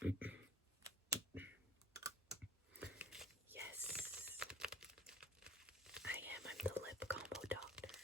Yes, I am. I'm the lip combo doctor.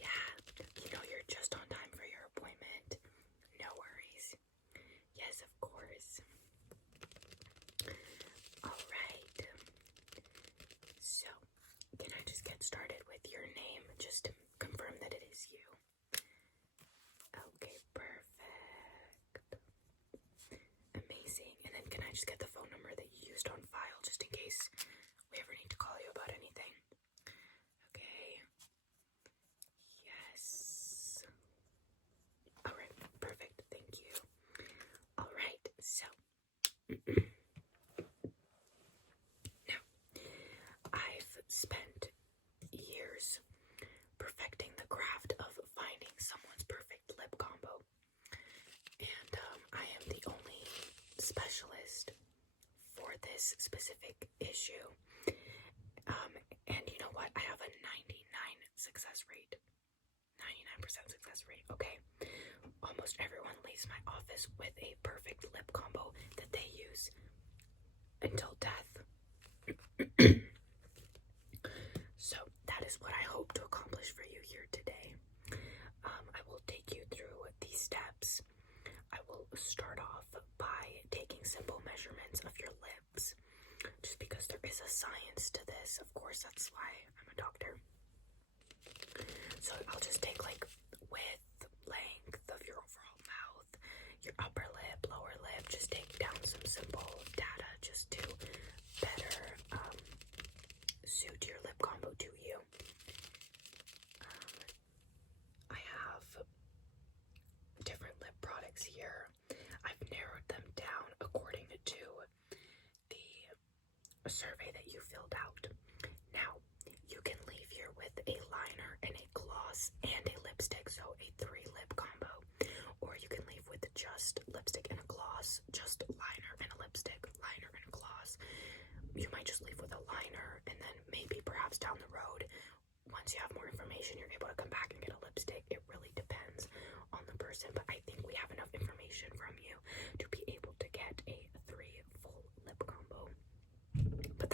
Yeah, you're just on time for your appointment. No worries. Yes, of course. Alright. So, can I just get started with your name just to confirm that it is you? Okay, perfect. Amazing. And then can I just get the phone number that you used on file just in case we ever need to call you about anything? Okay. Yes. Alright, perfect. Thank you. Alright, so now I've spent years perfecting the craft of finding someone's perfect lip combo. And I am the only specialist for this specific issue. And you know what? I have a 99% success rate. Okay? Almost everyone leaves my office with a perfect lip combo that they use until death. So that is what I hope to accomplish for you here today. I will take you through these steps. I will start off by taking simple measurements of your lips, just because there is a science to this. Of course, that's why I'm a doctor. So I'll just take like width, length of your overall mouth, your upper lip, lower lip, just take down some simple data just to better suit your lip combo to you. I have different lip products here. I've narrowed them down according to the survey that you filled out. Now, you can leave here with a liner and a gloss and a lipstick, so a 3-lip combo. Or you can leave with just lipstick and a gloss, just liner and a lipstick, liner and a gloss. You might just leave with a liner, and then maybe perhaps down the road, once you have more information, you're able to come back and get a lipstick. It really depends on the person, but I think we have enough information from you to be able to get a 3 full lip combo. But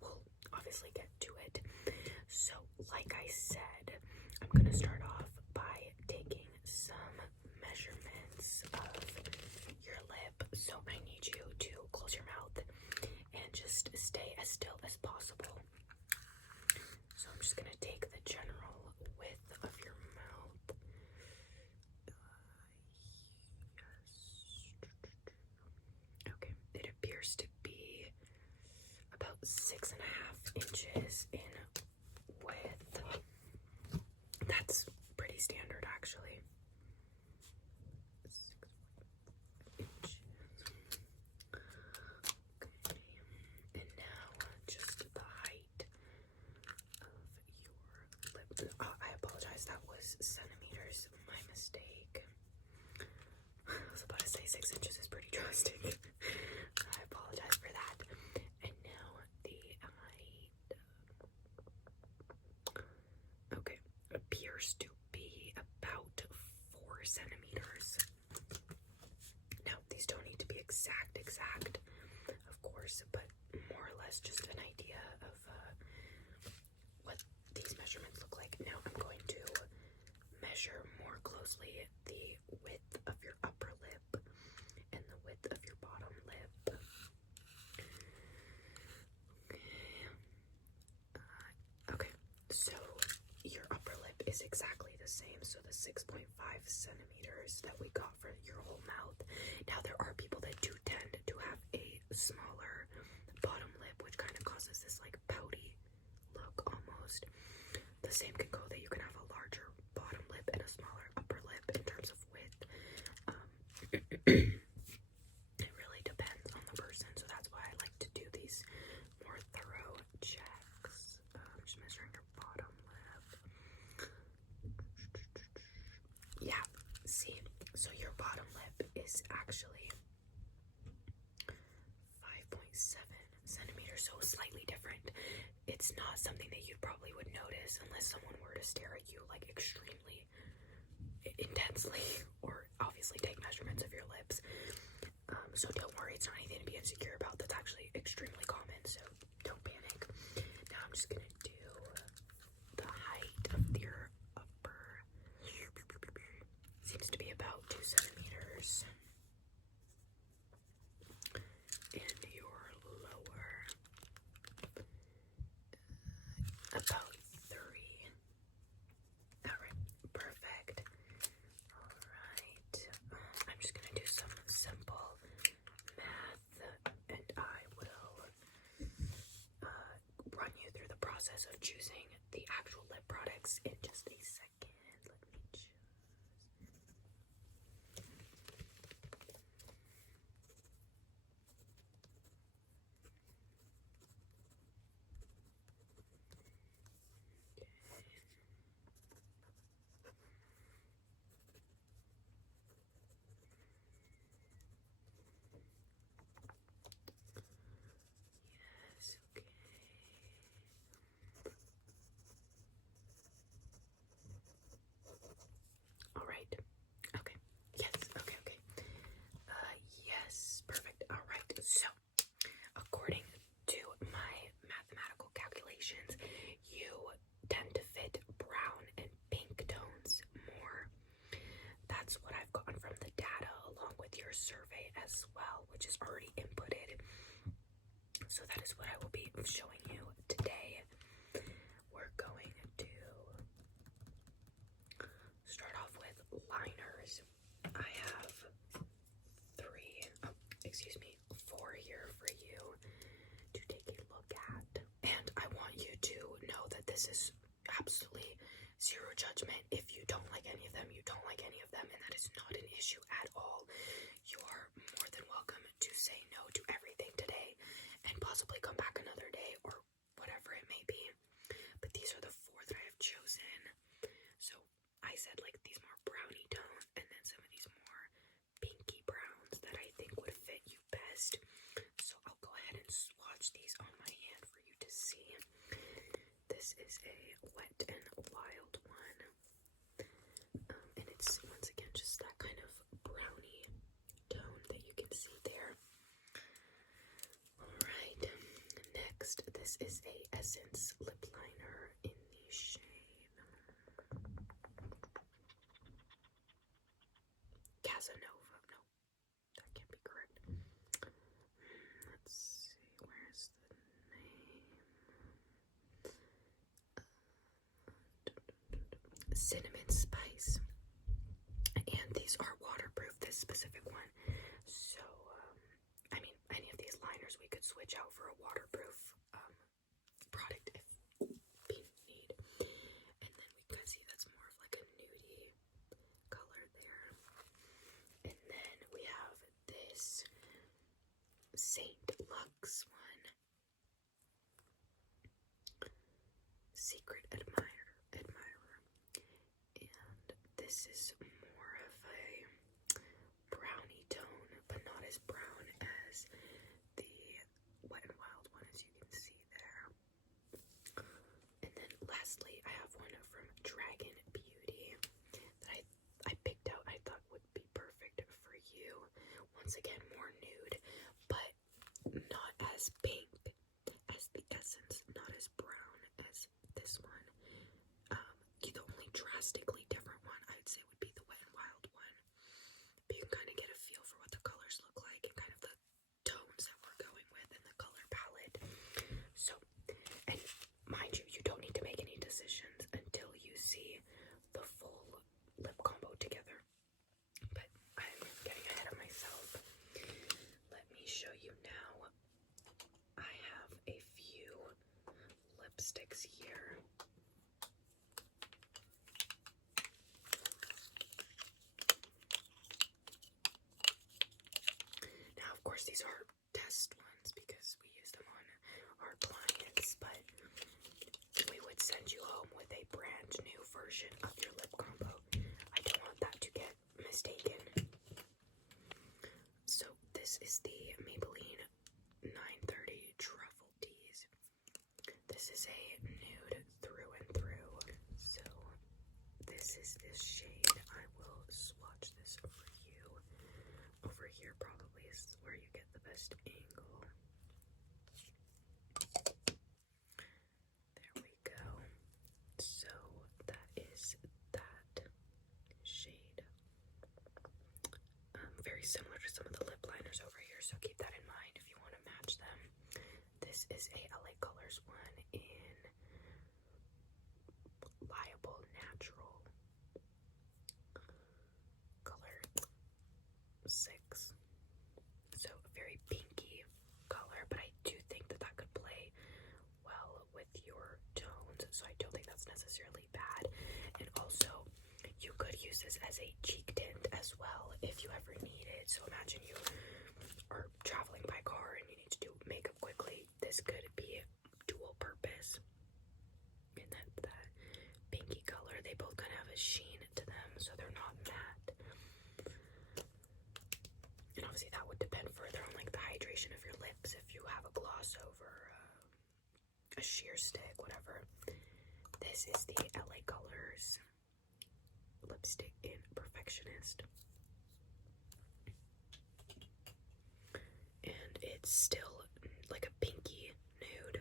we'll obviously get to it. So, like I said, I'm going to start off by taking some measurements of your lip. So I need you to close your mouth and just stay as still as possible. So I'm just going to take the general width of your mouth. Yes. Okay, it appears to be about 6.5 inches in width. That's pretty standard, actually. 6 inches. Okay. And now just the height of your lip. I apologize, that was centimeters. My mistake. I was about to say 6 inches is pretty drastic. I apologize for that. And now the height. Okay, appears to be about 4 centimeters. Now, these don't need to be exact, of course, but more or less just an idea of what these measurements look like. Now, I'm going to measure more closely the width of your upper lip and the width of your bottom lip. Okay, so your upper lip is exactly the same, so the 6.5 centimeters that we got for your whole mouth. Now, there are people that do tend to have a smaller bottom lip, which kind of causes this like pouty look almost. The same can go that you can have a larger bottom lip and a smaller upper lip in terms of width. It really depends on the person, so that's why I like to do these more thorough checks. Just measuring your bottom lip. Yeah, see, so your bottom lip is actually 5.7 centimeters, so slightly different. It's not something that you probably would notice this unless someone were to stare at you like extremely intensely, or obviously take measurements of your lips. So don't worry, it's not anything to be insecure about. That's actually extremely common, so don't panic. Now I'm just gonna do the height of your upper. Seems to be about 2 centimeters. And your lower, about 3. Alright, perfect. Alright, I'm just gonna do some simple math, and I will run you through the process of choosing the actual lip products in just a second. Let me choose. Yes, okay. All right. Okay. Yes. Okay. Okay. Yes. Perfect. All right. So, according to my mathematical calculations, you tend to fit brown and pink tones more. That's what I've gotten from the data, along with your survey as well, which is already inputted. So that is what I will be showing you today. We're going to start off with liners. I have 4 here for you to take a look at. And I want you to know that this is absolutely zero judgment. If you don't like any of them, you don't like any of them, and that is not an issue at all. You are more than welcome to say no to everything today and possibly come back another day or whatever it may be. But these are the 4 that I have chosen. So I said like these more brownie tones, and then some of these more pinky browns that I think would fit you best. So I'll go ahead and swatch these on my hand for you to see. This is a Wet and Wild one. And it's once again just that kind of brownie tone that you can see there. Alright, next, this is a Essence lip liner in the shade Casanova. No, that can't be correct. Let's see, where's the name? Cinnamon Spice. And these are waterproof, this specific one. So, I mean, any of these liners we could switch out for a waterproof product if we need. And then we can see that's more of like a nudie color there. And then we have this Saint Lux one. Secret Admirer. And this is more of a brownie tone, but not as brown as the Wet and Wild one, as you can see there. And then lastly, I have one from Dragon Beauty that I picked out, I thought would be perfect for you. Once again, more nude, but not as pink as the Essence, not as brown as this one. The only drastically different one I would say would be the Wet and Wild one. But you can kind of get a feel for what the colors look like and kind of the tones that we're going with in the color palette. So, and mind you, you don't need to make any decisions until you see the full lip combo together. But I'm getting ahead of myself. Let me show you now. I have a few lipsticks here. Now, of course, these are test ones because we use them on our clients, but we would send you home with a brand new version of your lip combo. I don't want that to get mistaken. So this is the Maybelline 930 Truffle Tease. This is a nude through and through. this is this shade. I will swatch this for you. Over here probably is where you get the best angle. There we go. So that is that shade. Very similar to some of the lip liners over here, so keep that in mind if you want to match them. This is a LA Colors one in Liable Natural color 6. So a very pinky color, but I do think that that could play well with your tones, so I don't think that's necessarily bad. And also, you could use this as a cheek tint as well if you ever need it. So imagine you are traveling by car and you need to do makeup quickly. This could be dual purpose. And that pinky color, they both kind of have a sheen to them, so they're not matte. And obviously that would depend further on like the hydration of your lips. If you have a gloss over a sheer stick, whatever. This is the LA Colors lipstick in Perfectionist. And it's still like a pinky nude,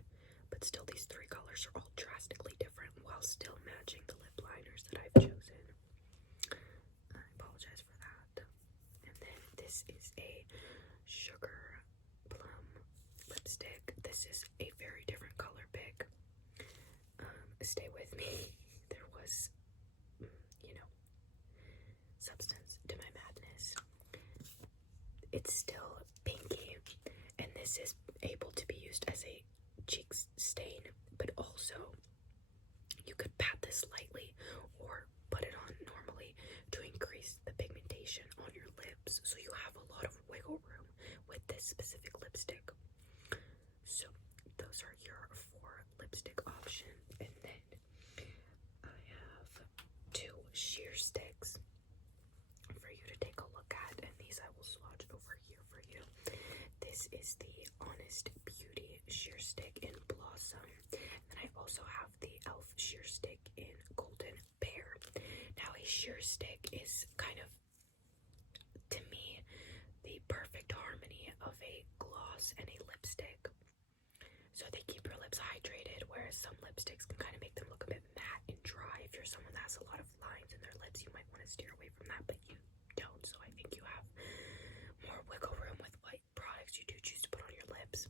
but still these three colors are all drastically different while still matching the lip liners that I've chosen. I apologize for that. And then this is a Sugar Plum lipstick. This is a very different color pick. Stay with me. There was, substance to my madness. It's still pinky, and this is able to be used as a cheek stain, but also you could pat this lightly or put it on normally to increase the pigmentation on your lips, so you have a lot of wiggle room with this specific lipstick. So those are your 4 lipstick options. And then I have 2 sheer sticks for you to take a look at, and these I will swatch over here for you. This is the Honest Beauty sheer stick in Blossom, and I also have the e.l.f. sheer stick in Golden Pear. Now a sheer stick is kind of, to me, the perfect harmony of a gloss and a lipstick. So they keep your lips hydrated, whereas some lipsticks can kind of make them look a bit matte and dry. If you're someone that has a lot of lines in their lips, you might want to steer away from that, but you don't. So I think you have more wiggle room with what products you do choose to put on your lips,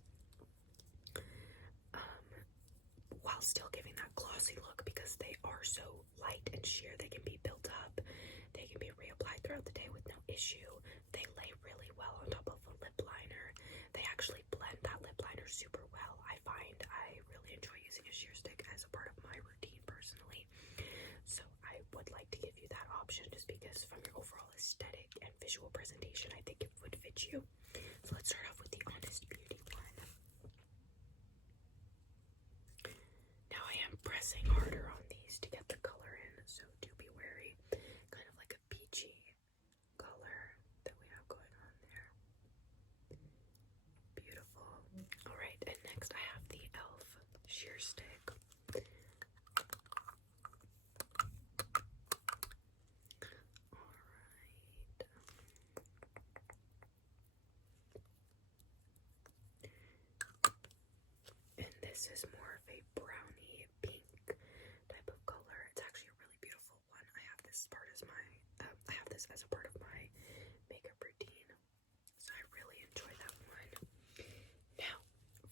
while still giving that glossy look, because they are so light and sheer. They can be built up, they can be reapplied throughout the day with no issue. They lay really well on top of a lip liner. They actually blend that lip liner super well. I find I really enjoy using a sheer stick as a part of my routine personally. So I would like to give you that option, just because from your overall aesthetic and visual presentation, I think it would fit you. So let's start off with the Honest Beauty one. Now I am pressing harder on these to get the color in, so do be wary. Kind of like a peachy color that we have going on there. Beautiful. Alright, and next I have the e.l.f. sheer stick. Alright. And this is more of a brownie pink type of color. It's actually a really beautiful one. I have this part as my as a part of my makeup routine, so I really enjoy that one. Now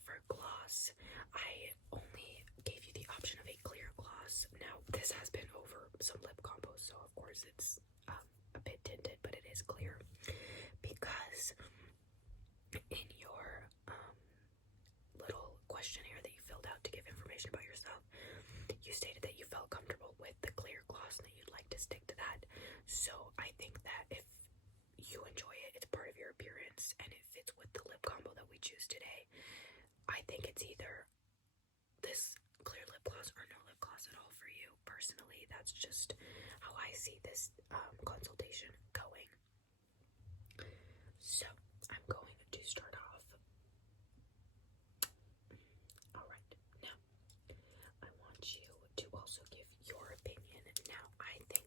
for gloss, I only gave you the option of a clear gloss. Now this has been over some lip combos, so of course it's a bit tinted, but it is clear, because in your little questionnaire that you filled out to give information about yourself, you stated that you felt comfortable with the clear gloss and that you'd like to stick to that. So I think that if you enjoy it, it's part of your appearance, and it fits with the lip combo that we choose today. I think it's either this clear lip gloss or no lip gloss at all for you. Personally, that's just how I see this consultation going. So I'm going to start off. Alright, now I want you to also give your opinion. Now I think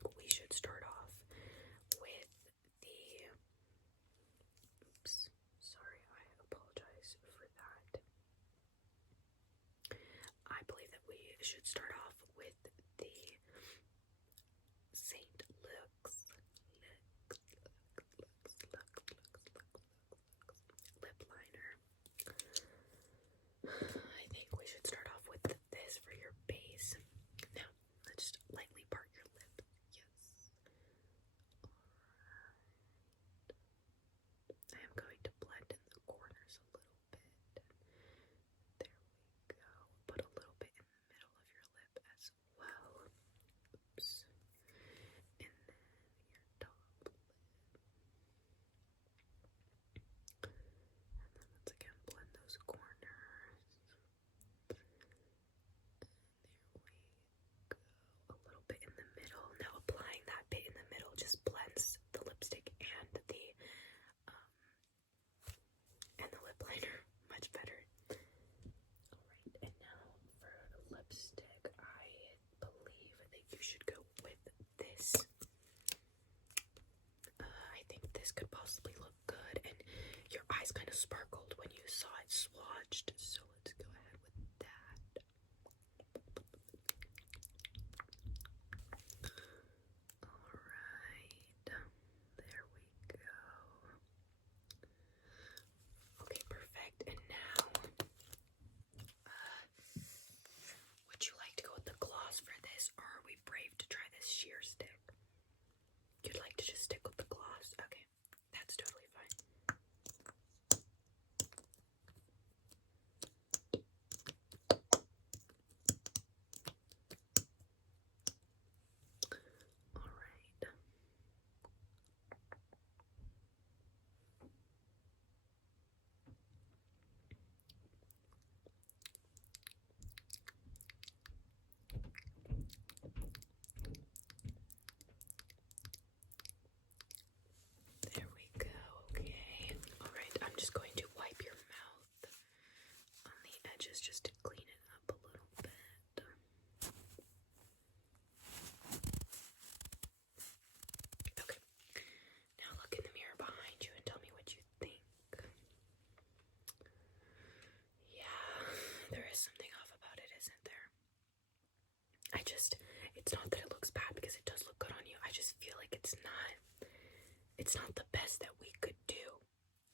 it's not that it looks bad because it does look good on you. I just feel like it's not the best that we could do.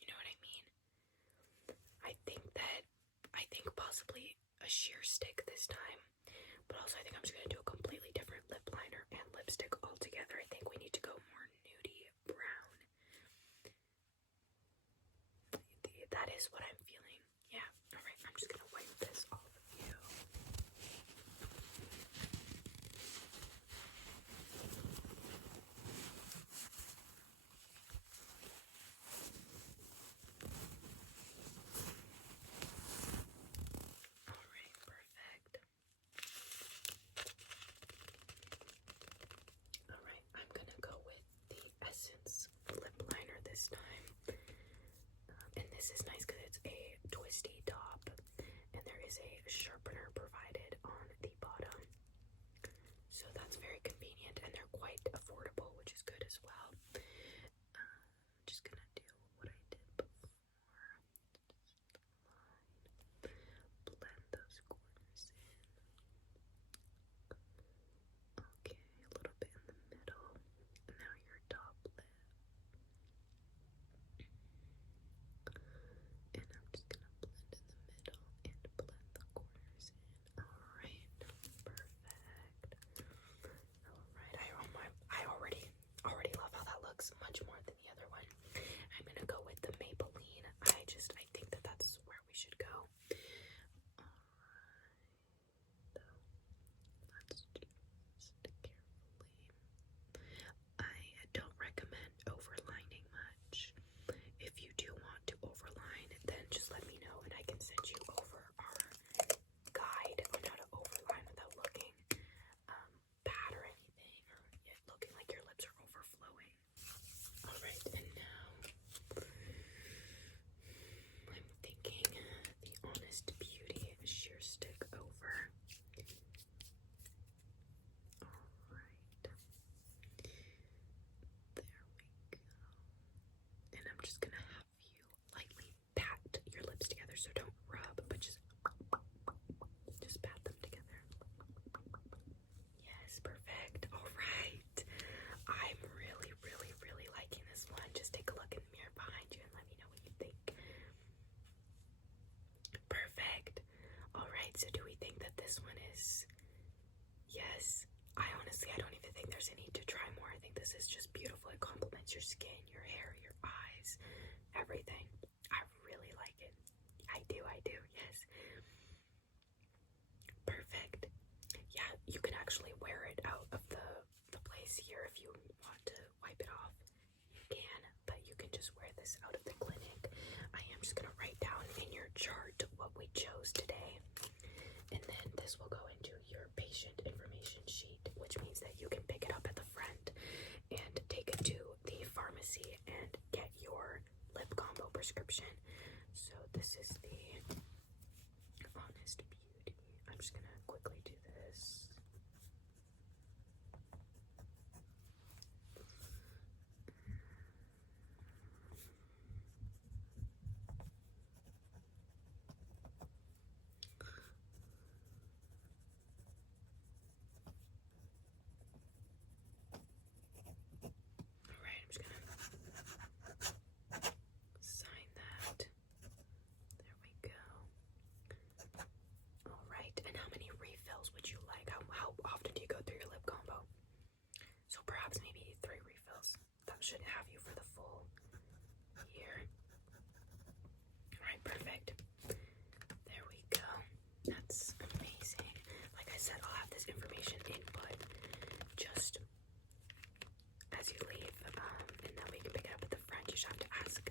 You know what I mean? I think possibly a sheer stick this time, but also I think I'm just gonna do a completely different lip liner and lipstick altogether. I think we need to go more nudie brown. That is what I'm feeling. Yeah. All right. I'm just gonna wipe this off of you. Alright, perfect. Alright, I'm gonna go with the Essence lip liner this time. And this is nice because it's a twisty top, and there is a sharpener provided on the bottom. So that's very convenient, and they're quite affordable, which is good as well. Just gonna do what I did before. Blend those corners in. Okay, a little bit in the middle. And now your top lip. And I'm just gonna blend in the middle and blend the corners in. Alright, perfect. Alright, I already love how that looks much more than the other one. I'm gonna go with the Maybelline. I think that that's where we should go. Let's do this carefully. I don't recommend overlining much. If you do want to overline, then just let me know and I can send you over our guide on how to overline without looking bad or anything, or it looking like your lips are overflowing. Alright, and now I'm thinking the Honest Beauty sheer stick over. Alright. There we go. And I'm just gonna have you lightly pat your lips together, so don't rub, but just pat them together. Yes, perfect. Alright. I'm really, really, really liking this one. Just take a look in the mirror behind you and let me know what you think. Perfect. Alright, so do we think that this one is... Yes. I don't even think there's a need to try more. I think this is just beautiful. It complements your skin, your hair, your eyes, everything. I really like it. I do, yes. Perfect. Yeah, you can actually wear it out of the place here if you want to wipe it off. You can, but you can just wear this out of the clinic. I am just gonna write down in your chart what we chose today. And then this will go into your patient information sheet, which means that you can pick it up at the front and take it to the pharmacy and get your lip combo prescription. So this is the Honest Beauty. I'm just gonna quickly do this. Alright, I'm just gonna sign that. There we go. Alright, and how many refills would you like? How often do you go through your lip combo? So perhaps maybe 3 refills. That should have you for the full year. Alright, perfect. There we go. That's amazing. Like I said, I'll have this information input just as you leave, and then we can pick it up at the front. You just have to ask